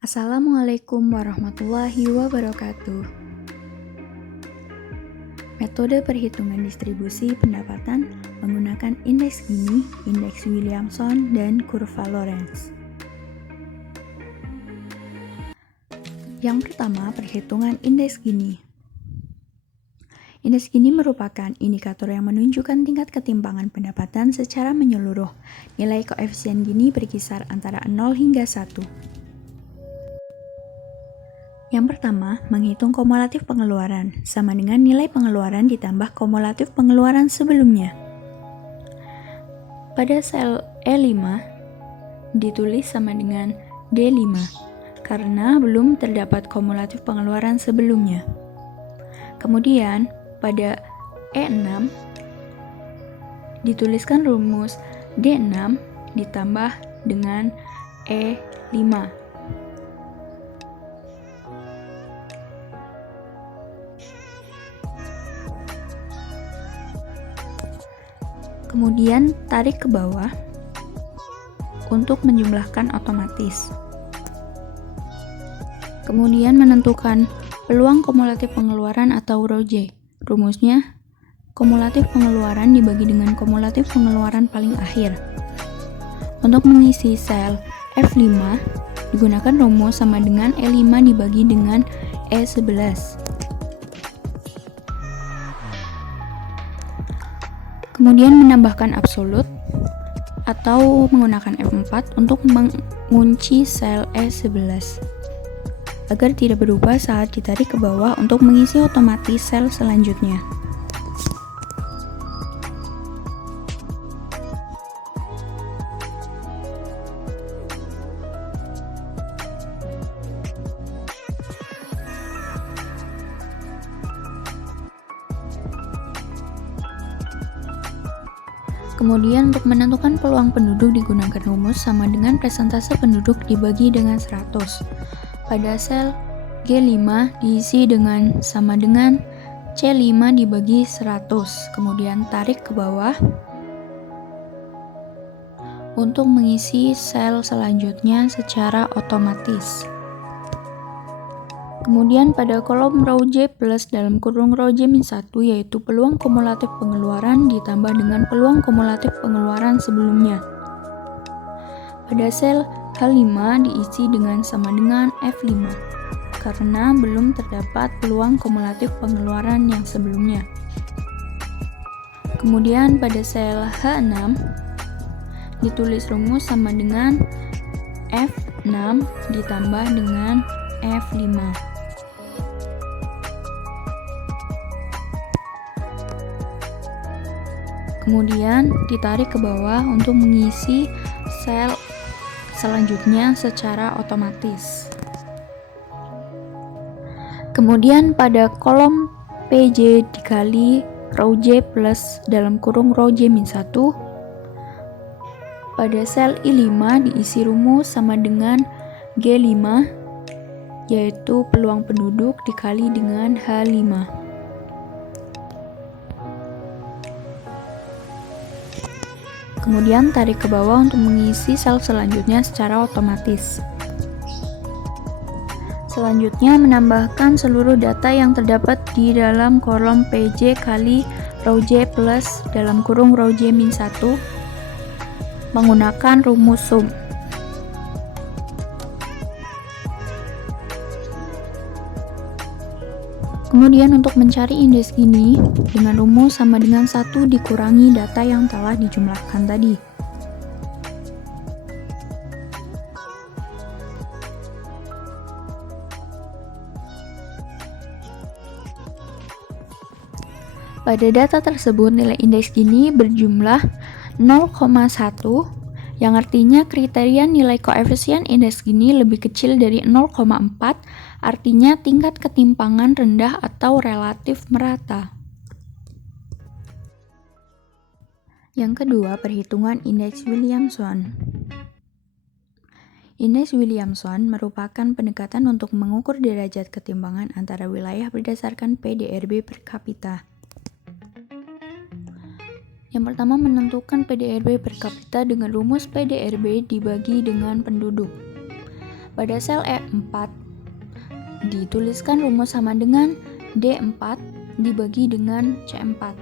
Assalamualaikum warahmatullahi wabarakatuh. Metode perhitungan distribusi pendapatan menggunakan indeks Gini, indeks Williamson, dan kurva Lorenz. Yang pertama, perhitungan indeks Gini. Indeks Gini merupakan indikator yang menunjukkan tingkat ketimpangan pendapatan secara menyeluruh. Nilai koefisien Gini berkisar antara 0 hingga 1. Yang pertama, menghitung kumulatif pengeluaran, sama dengan nilai pengeluaran ditambah kumulatif pengeluaran sebelumnya. Pada sel E5, ditulis sama dengan D5, karena belum terdapat kumulatif pengeluaran sebelumnya. Kemudian, pada E6, dituliskan rumus D6 ditambah dengan E5. Kemudian tarik ke bawah untuk menjumlahkan otomatis. Kemudian menentukan peluang kumulatif pengeluaran atau ROJ. Rumusnya, kumulatif pengeluaran dibagi dengan kumulatif pengeluaran paling akhir. Untuk mengisi sel F5, digunakan rumus sama dengan E5 dibagi dengan E11. Kemudian menambahkan absolut atau menggunakan F4 untuk mengunci sel E11 agar tidak berubah saat ditarik ke bawah untuk mengisi otomatis sel selanjutnya. Kemudian untuk menentukan peluang penduduk digunakan rumus sama dengan persentase penduduk dibagi dengan 100. Pada sel G5 diisi dengan sama dengan C5 dibagi 100. Kemudian tarik ke bawah untuk mengisi sel selanjutnya secara otomatis. Kemudian pada kolom row J plus dalam kurung row J-1 yaitu peluang kumulatif pengeluaran ditambah dengan peluang kumulatif pengeluaran sebelumnya. Pada sel H5 diisi dengan sama dengan F5 karena belum terdapat peluang kumulatif pengeluaran yang sebelumnya. Kemudian pada sel H6 ditulis rumus sama dengan F6 ditambah dengan F5. Kemudian ditarik ke bawah untuk mengisi sel selanjutnya secara otomatis. Kemudian pada kolom PJ dikali row J plus dalam kurung row J-1 pada sel I5 diisi rumus sama dengan G5 yaitu peluang penduduk dikali dengan H5. Kemudian tarik ke bawah untuk mengisi sel selanjutnya secara otomatis. Selanjutnya menambahkan seluruh data yang terdapat di dalam kolom PJ kali row J plus dalam kurung row J-1 menggunakan rumus sum. Kemudian untuk mencari indeks Gini dengan rumus sama dengan 1 dikurangi data yang telah dijumlahkan tadi. Pada data tersebut nilai indeks Gini berjumlah 0,1 yang artinya kriteria nilai koefisien indeks Gini lebih kecil dari 0,4, artinya tingkat ketimpangan rendah atau relatif merata. Yang kedua, perhitungan indeks Williamson. Indeks Williamson merupakan pendekatan untuk mengukur derajat ketimpangan antara wilayah berdasarkan PDRB per kapita. Yang pertama, menentukan PDRB per kapita dengan rumus PDRB dibagi dengan penduduk. Pada sel E4, dituliskan rumus sama dengan D4 dibagi dengan C4.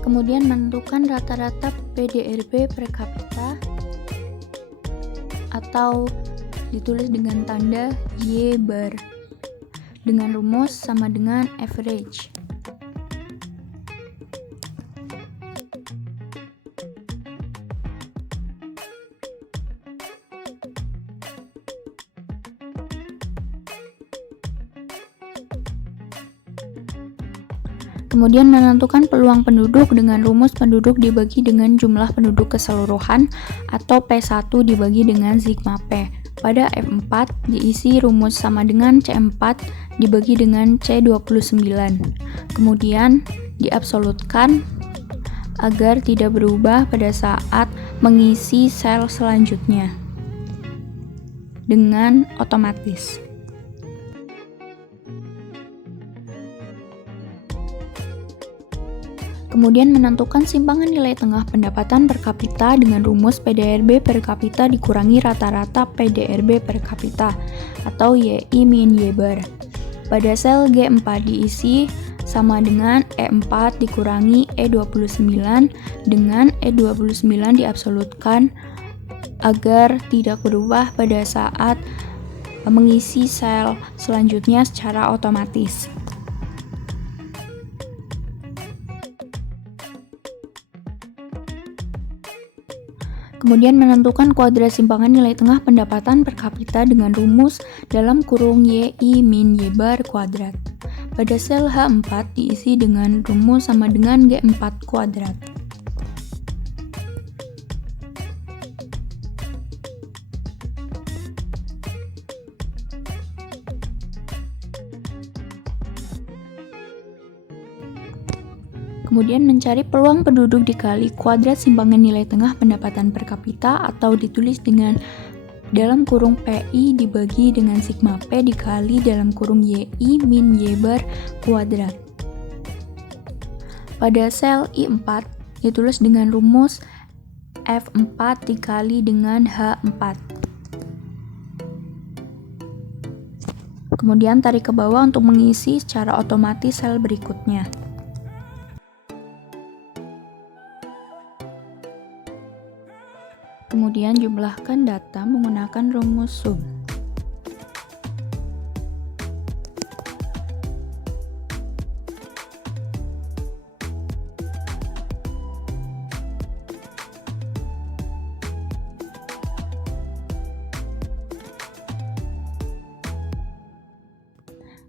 Kemudian menentukan rata-rata PDRB per kapita atau ditulis dengan tanda Y bar dengan rumus sama dengan average. Kemudian menentukan peluang penduduk dengan rumus penduduk dibagi dengan jumlah penduduk keseluruhan atau P1 dibagi dengan sigma P. Pada F4 diisi rumus sama dengan C4 dibagi dengan C29. Kemudian diabsolutkan agar tidak berubah pada saat mengisi sel selanjutnya dengan otomatis. Kemudian menentukan simpangan nilai tengah pendapatan per kapita dengan rumus PDRB per kapita dikurangi rata-rata PDRB per kapita atau YI min Y bar. Pada sel G4 diisi sama dengan E4 dikurangi E29 dengan E29 diabsolutkan agar tidak berubah pada saat mengisi sel selanjutnya secara otomatis. Kemudian menentukan kuadrat simpangan nilai tengah pendapatan per kapita dengan rumus dalam kurung YI min Y bar kuadrat. Pada sel H4 diisi dengan rumus sama dengan G4 kuadrat. Kemudian mencari peluang penduduk dikali kuadrat simpangan nilai tengah pendapatan per kapita atau ditulis dengan dalam kurung PI dibagi dengan sigma P dikali dalam kurung YI min Y bar kuadrat. Pada sel I4 ditulis dengan rumus F4 dikali dengan H4. Kemudian tarik ke bawah untuk mengisi secara otomatis sel berikutnya. Kemudian jumlahkan data menggunakan rumus sum.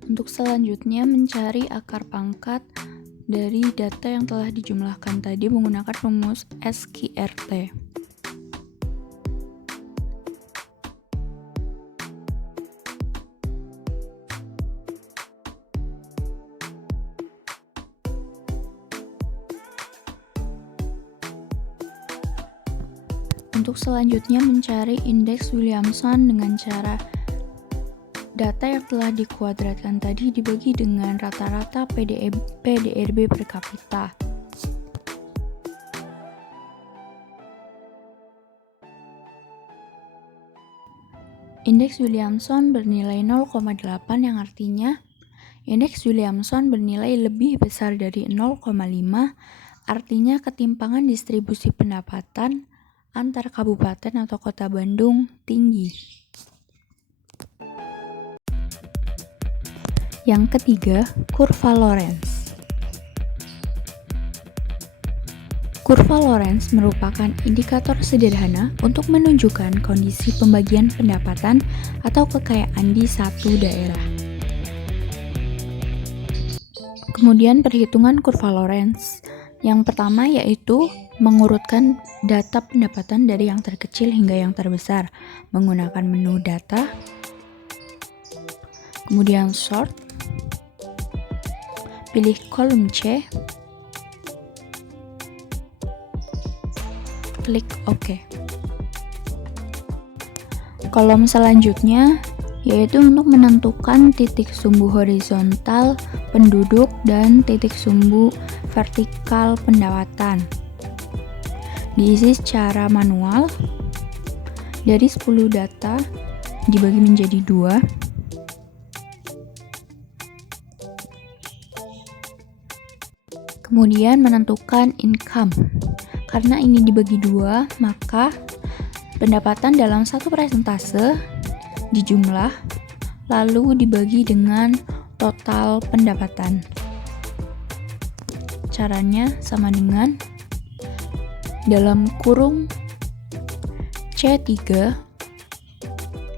Untuk selanjutnya mencari akar pangkat dari data yang telah dijumlahkan tadi menggunakan rumus SQRT. Untuk selanjutnya mencari indeks Williamson dengan cara data yang telah dikuadratkan tadi dibagi dengan rata-rata PDRB per kapita. Indeks Williamson bernilai 0,8 yang artinya indeks Williamson bernilai lebih besar dari 0,5, artinya ketimpangan distribusi pendapatan antar kabupaten atau kota Bandung tinggi. Yang ketiga, kurva Lorenz. Kurva Lorenz merupakan indikator sederhana untuk menunjukkan kondisi pembagian pendapatan atau kekayaan di satu daerah. Kemudian perhitungan kurva Lorenz. Yang pertama yaitu mengurutkan data pendapatan dari yang terkecil hingga yang terbesar menggunakan menu data, kemudian sort, pilih kolom C, klik OK. Kolom selanjutnya yaitu untuk menentukan titik sumbu horizontal penduduk dan titik sumbu vertikal pendapatan. Diisi secara manual. Dari 10 data dibagi menjadi 2. Kemudian menentukan income. Karena ini dibagi 2, maka pendapatan dalam satu persentase dijumlah lalu dibagi dengan total pendapatan. Caranya sama dengan dalam kurung C3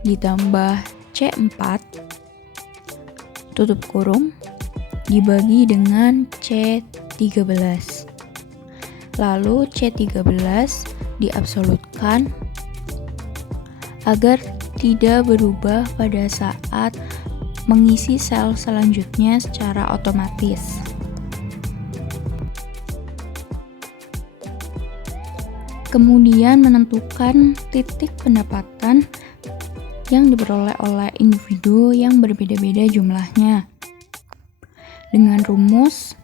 ditambah C4 tutup kurung dibagi dengan C13. Lalu C13 diabsolutkan agar tidak berubah pada saat mengisi sel selanjutnya secara otomatis. Kemudian menentukan titik pendapatan yang diperoleh oleh individu yang berbeda-beda jumlahnya. Dengan rumus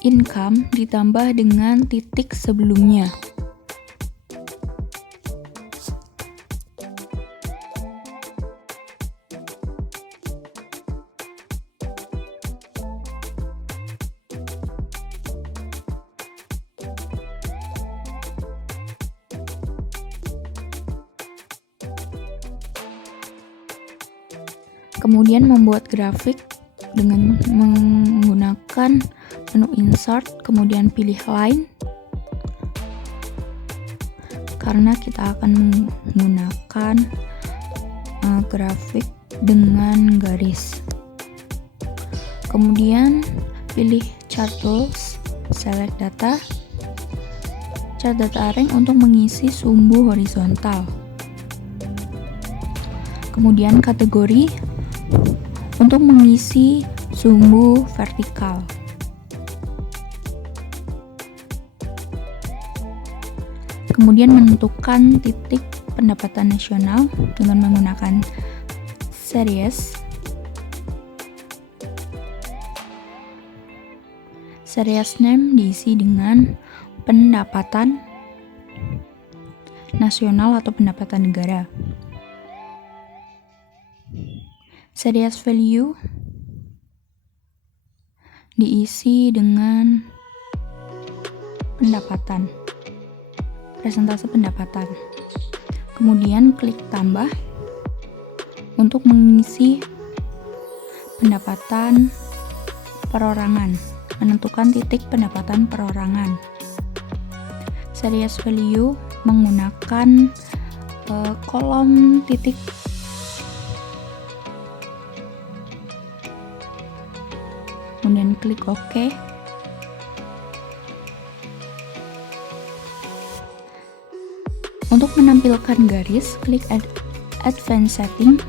income ditambah dengan titik sebelumnya. Kemudian membuat grafik dengan menggunakan menu insert, kemudian pilih line. Karena kita akan menggunakan grafik dengan garis. Kemudian pilih chart tools, select data, chart data arrange untuk mengisi sumbu horizontal. Kemudian kategori untuk mengisi sumbu vertikal. Kemudian menentukan titik pendapatan nasional dengan menggunakan series. Series name diisi dengan pendapatan nasional atau pendapatan negara. Series value diisi dengan pendapatan, presentase pendapatan. Kemudian klik tambah untuk mengisi pendapatan perorangan, menentukan titik pendapatan perorangan. Series value menggunakan kolom titik. Kemudian klik OK. Untuk menampilkan garis, klik Advanced Setting,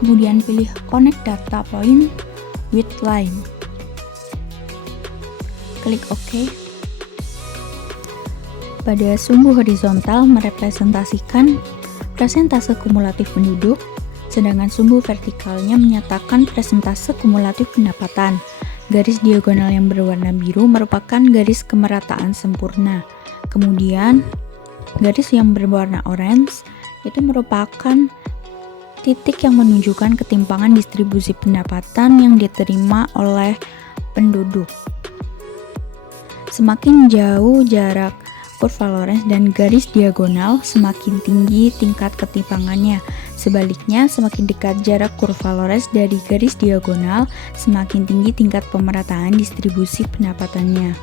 kemudian pilih Connect Data Point with Line. Klik OK. Pada sumbu horizontal merepresentasikan presentase kumulatif penduduk, sedangkan sumbu vertikalnya menyatakan presentase kumulatif pendapatan. Garis diagonal yang berwarna biru merupakan garis kemerataan sempurna. Kemudian, garis yang berwarna orange itu merupakan titik yang menunjukkan ketimpangan distribusi pendapatan yang diterima oleh penduduk. Semakin jauh jarak kurva Lorenz dan garis diagonal, semakin tinggi tingkat ketimpangannya. Sebaliknya, semakin dekat jarak kurva Lorenz dari garis diagonal, semakin tinggi tingkat pemerataan distribusi pendapatannya.